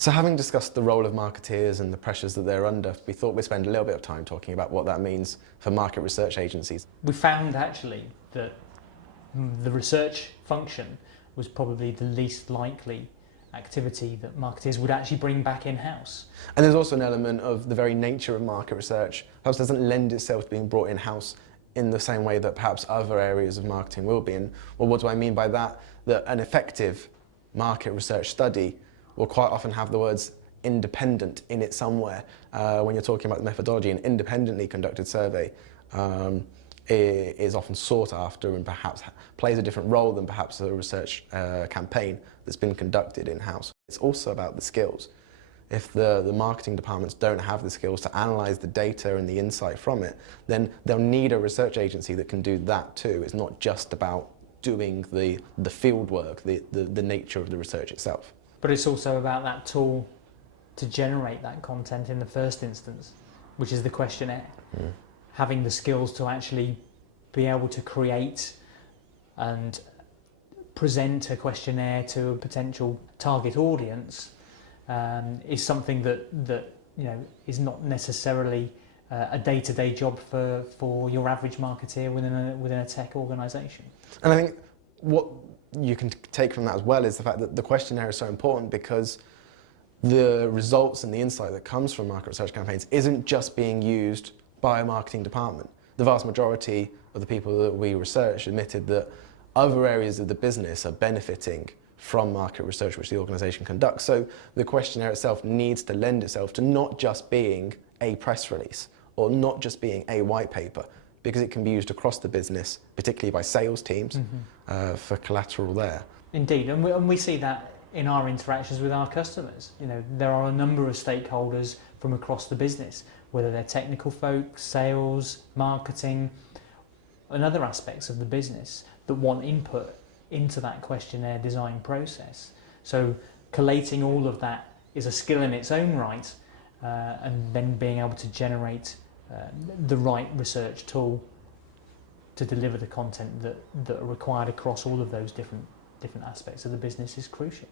So having discussed the role of marketeers and the pressures that they're under, we thought we'd spend a little bit of time talking about what that means for market research agencies. We found actually that the research function was probably the least likely activity that marketers would actually bring back in-house. And there's also an element of the very nature of market research perhaps doesn't lend itself to being brought in-house in the same way that perhaps other areas of marketing will be. And well, what do I mean by that? That an effective market research study will quite often have the words independent in it somewhere. When you're talking about the methodology, an independently conducted survey is often sought after and perhaps plays a different role than perhaps a research campaign that's been conducted in-house. It's also about the skills. If the marketing departments don't have the skills to analyse the data and the insight from it, then they'll need a research agency that can do that too. It's not just about doing the field work, the nature of the research itself. But it's also about that tool to generate that content in the first instance, which is the questionnaire. Having the skills to actually be able to create and present a questionnaire to a potential target audience is something that is not necessarily a day-to-day job for your average marketeer within a tech organisation. And I think what you can take from that as well is the fact that the questionnaire is so important because the results and the insight that comes from market research campaigns isn't just being used by a marketing department. The vast majority of the people that we research admitted that other areas of the business are benefiting from market research which the organisation conducts. So the questionnaire itself needs to lend itself to not just being a press release or not just being a white paper, because it can be used across the business, particularly by sales teams, for collateral there. Indeed, and we see that in our interactions with our customers. There are a number of stakeholders from across the business, whether they're technical folks, sales, marketing, and other aspects of the business that want input into that questionnaire design process. So collating all of that is a skill in its own right, and then being able to generate the right research tool to deliver the content that are required across all of those different aspects of the business is crucial.